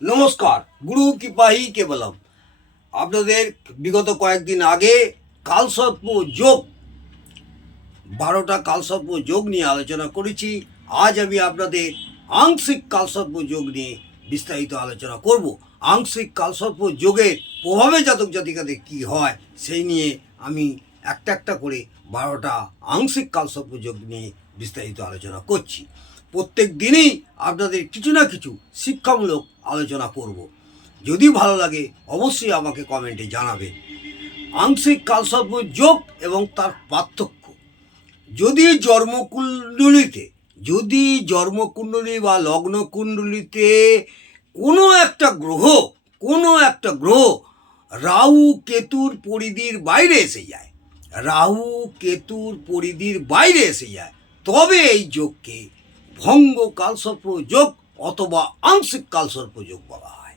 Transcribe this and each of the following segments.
নমস্কার, গুরু কৃপাহি কেবলম। আপনাদের বিগত কয়েকদিন আগে কালসর্প যোগ, বারোটা কালসর্প যোগ নিয়ে আলোচনা করেছি। আজ আমি আপনাদের আংশিক কালসর্প যোগ নিয়ে বিস্তারিত আলোচনা করব। আংশিক কালসর্প যোগের প্রভাবে জাতক জাতিকাদের কী হয়, সেই নিয়ে আমি একটা একটা করে বারোটা আংশিক কালসর্প যোগ নিয়ে বিস্তারিত আলোচনা করছি। প্রত্যেক দিনই আপনাদের কিছু না কিছু শিক্ষামূলক আলোচনা করব। যদি ভালো লাগে, অবশ্যই আমাকে কমেন্টে জানাবেন। আংশিক কালসর্প যোগ এবং তার পার্থক্য। যদি জন্মকুণ্ডলিতে, যদি জন্মকুণ্ডলী বা লগ্নকুণ্ডলিতে কোনো একটা গ্রহ, কোনো একটা গ্রহ রাহু কেতুর পরিধির বাইরে এসে যায়, রাহু কেতুর পরিধির বাইরে এসে যায়, তবে এই যোগকে ভঙ্গ কালসর্প যোগ অথবা আংশিক কালসর্প যোগ বলা হয়।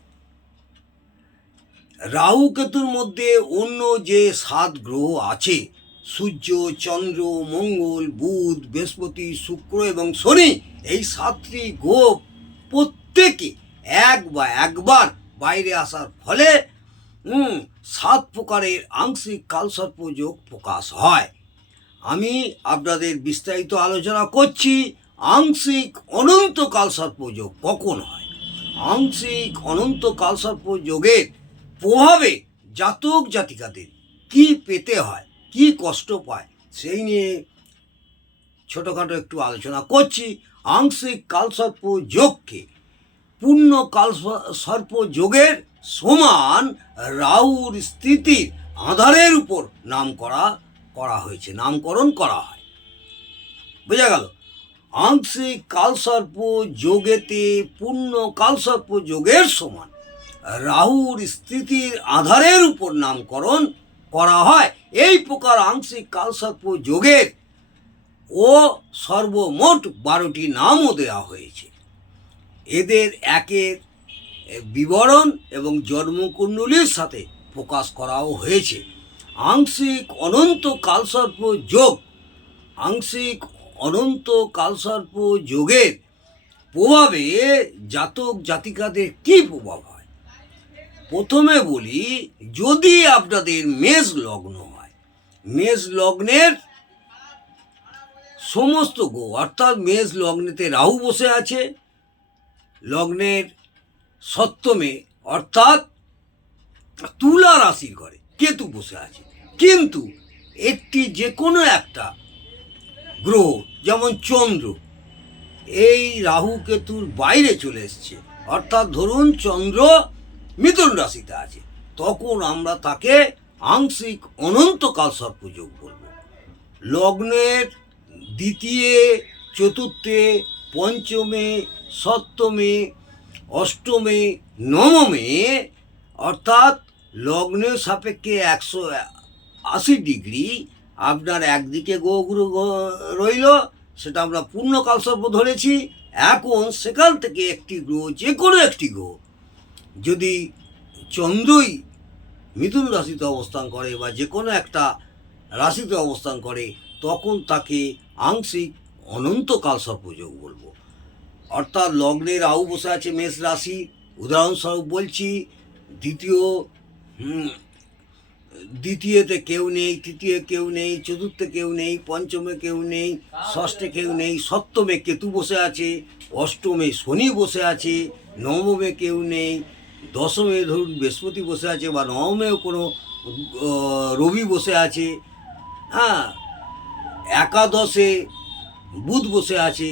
রাহু কেতুর মধ্যে অন্য যে সাত গ্রহ আছে, সূর্য, চন্দ্র, মঙ্গল, বুধ, বৃহস্পতি, শুক্র এবং শনি, এই সাতটি গ্রহ প্রত্যেকে এক বা একবার বাইরে আসার ফলে সাত প্রকারের আংশিক কালসর্প যোগ প্রকাশ হয়। আমি আপনাদের বিস্তারিত আলোচনা করছি। আংশিক অনন্ত কালসর্প যোগ কখন হয়? আংশিক অনন্ত কালসর্প যোগের প্রভাবে জাতক জাতিকাদের কি পেতে হয়, কি কষ্ট পায়, সেই নিয়ে ছোটোখাটো একটু আলোচনা করছি। আংশিক কালসর্প যোগকে পূর্ণ কাল সর্প যোগের সমান রাহুর স্থিতির আধারের উপর নাম করা করা হয়েছে, নামকরণ করা হয়। বোঝা গেল? আংশিক কালসর্প যোগেতে পূর্ণ কালসর্প যোগের সমান। রাহুর স্থিতির আধারের উপর নামকরণ করা হয়। এই প্রকার আংশিক কালসর্প যোগের ও সর্বমোট বারোটি নামও দেওয়া হয়েছে। এদের একের বিবরণ এবং জন্মকুণ্ডলীর সাথে প্রকাশ করাও হয়েছে। আংশিক অনন্ত কালসর্প যোগ, আংশিক অনন্ত কালসর্প যোগের প্রভাবে জাতক জাতিকাদের কি প্রভাব হয়? প্রথমে বলি, যদি আপনাদের মেষ লগ্ন হয়, মেষ লগ্নের সমস্ত গো অর্থাৎ মেষ লগ্নেতে রাহু বসে আছে, লগ্নের সপ্তমে, অর্থাৎ তুলা রাশির ঘরে কেতু বসে আছে। কিন্তু একটি যে কোনো একটা গ্রহ, যেমন চন্দ্র। এই রাহু কেতুর বাইরে চলে এসছে। অর্থাৎ ধরুন, চন্দ্র মিথুন রাশিতে আছে। তখন আমরা তাকে আংশিক অনন্তকাল সর্পযোগ বলব। লগ্নের দ্বিতীয়, চতুর্থে, পঞ্চমে, সপ্তমে, অষ্টমে, নবমে, অর্থাৎ লগ্নের সাপেক্ষে একশো আশি ডিগ্রি আপনার একদিকে গোগুরু রইল, সেটা আমরা পূর্ণ কালসর্প ধরেছি। এখন সেখান থেকে একটি গ্রহ, যে কোনো একটি গ্রহ, যদি চন্দ্রই মিথুন রাশিতে অবস্থান করে বা যে কোনো একটা রাশিতে অবস্থান করে, তখন তাকে আংশিক অনন্তকাল সর্পযোগ বলব। অর্থাৎ লগ্নের রাহু বসে আছে মেষ রাশি, উদাহরণস্বরূপ বলছি, দ্বিতীয় দ্বিতীয়তে কেউ নেই, তৃতীয় কেউ নেই, চতুর্থে কেউ নেই, পঞ্চমে কেউ নেই, ষষ্ঠে কেউ নেই, সপ্তমে কেতু বসে আছে, অষ্টমে শনি বসে আছে, নবমে কেউ নেই, দশমে ধরুন বৃহস্পতি বসে আছে বা নবমেও কোনো রবি বসে আছে হ্যাঁ একাদশে বুধ বসে আছে,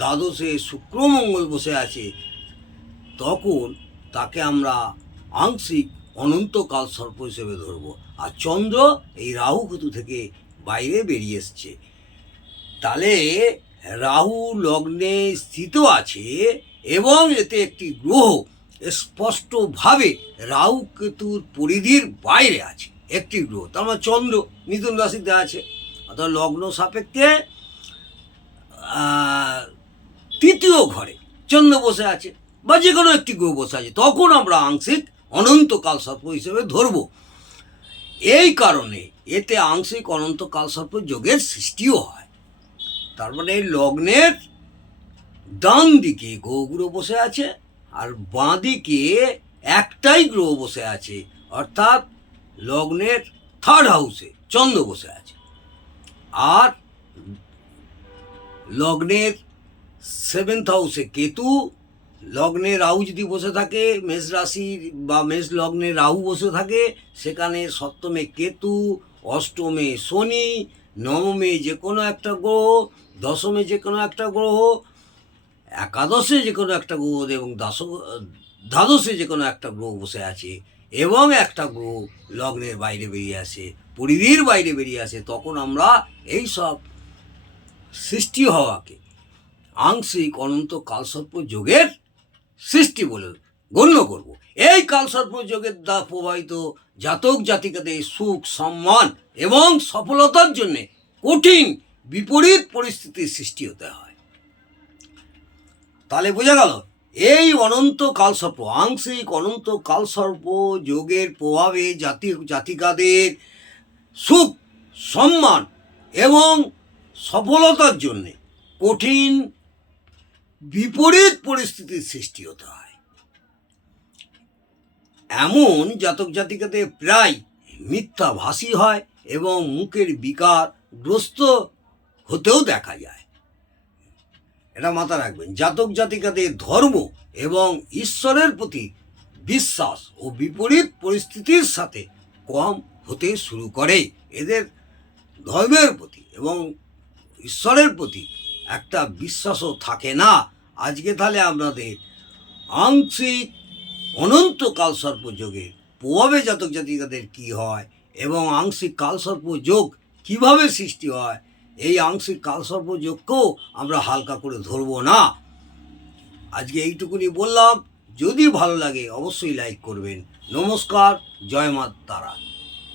দ্বাদশে শুক্রমঙ্গল বসে আছে, তখন তাকে আমরা আংশিক অনন্তকাল সর্প হিসেবে ধরব। আর চন্দ্র এই রাহু কেতু থেকে বাইরে বেরিয়ে এসছে। তাহলে রাহু লগ্নে স্থিত আছে এবং এতে একটি গ্রহ স্পষ্টভাবে রাহু কেতুর পরিধির বাইরে আছে। একটি গ্রহ, তার মানে চন্দ্র, মিথুন রাশিতে আছে। অর্থাৎ লগ্ন সাপেক্ষে তৃতীয় ঘরে চন্দ্র বসে আছে বা যে কোনো একটি গ্রহ বসে আছে। তখন আমরা আংশিক অনন্তকাল সর্প হিসেবে ধরব। এই কারণে এতে আংশিক অনন্তকাল সর্প যোগের সৃষ্টিও হয়। তার মানে এই লগ্নের ডান দিকে গ্রহগুলো বসে আছে আর বাঁদিকে একটাই গ্রহ বসে আছে, অর্থাৎ লগ্নের থার্ড হাউসে চন্দ্র বসে আছে। আর লগ্নের সেভেন্থ হাউসে কেতু লগ্নে রাহু যদি বসে থাকে, মেষ রাশির বা মেষ লগ্নে রাহু বসে থাকে, সেখানে সপ্তমে কেতু, অষ্টমে শনি, নবমে যে কোনো একটা গ্রহ, দশমে যে কোনো একটা গ্রহ, একাদশে যে কোনো একটা গ্রহ এবং দশ দ্বাদশে যে কোনো একটা গ্রহ বসে আছে এবং একটা গ্রহ লগ্নের বাইরে বেরিয়ে আসে, পরিধির বাইরে বেরিয়ে আসে, তখন আমরা এই সব সৃষ্টি হওয়াকে আংশিক অনন্ত কালসর্প যোগের সৃষ্টি বলে গণ্য করব। এই কালসর্প যোগের দ্বারা প্রবাহিত জাতক জাতিকাদের সুখ, সম্মান এবং সফলতার জন্যে কঠিন, বিপরীত পরিস্থিতির সৃষ্টি হতে হয়। তাহলে বোঝা গেল, এই অনন্ত কালসর্প আংশিক অনন্ত কালসর্প যোগের প্রভাবে জাতি, জাতিকাদের সুখ, সম্মান এবং সফলতার জন্যে কঠিন বিপরীত পরিস্থিতির সৃষ্টি হতে হয়। এমন জাতক জাতিকাতে প্রায় মিথ্যাভাষী হয় এবং মুখের বিকার গ্রস্ত হতেও দেখা যায়। এটা মাথা রাখবেন, জাতক জাতিকাদের ধর্ম এবং ঈশ্বরের প্রতি বিশ্বাস ও বিপরীত পরিস্থিতির সাথে কম হতে শুরু করে। এদের ধর্মের প্রতি এবং ঈশ্বরের প্রতি একটা বিশ্বাসও থাকে না। আজকে তাহলে আপনাদের আংশিক অনন্ত কালসর্প যোগের প্রভাবে জাতক জাতিকাদের কি হয় এবং আংশিক কালসর্প যোগ কীভাবে সৃষ্টি হয়, এই আংশিক কালসর্প যোগকেও আমরা হালকা করে ধরবো না। আজকে এইটুকুনি বললাম। যদি ভালো লাগে অবশ্যই লাইক করবেন। নমস্কার, জয় মা তারা।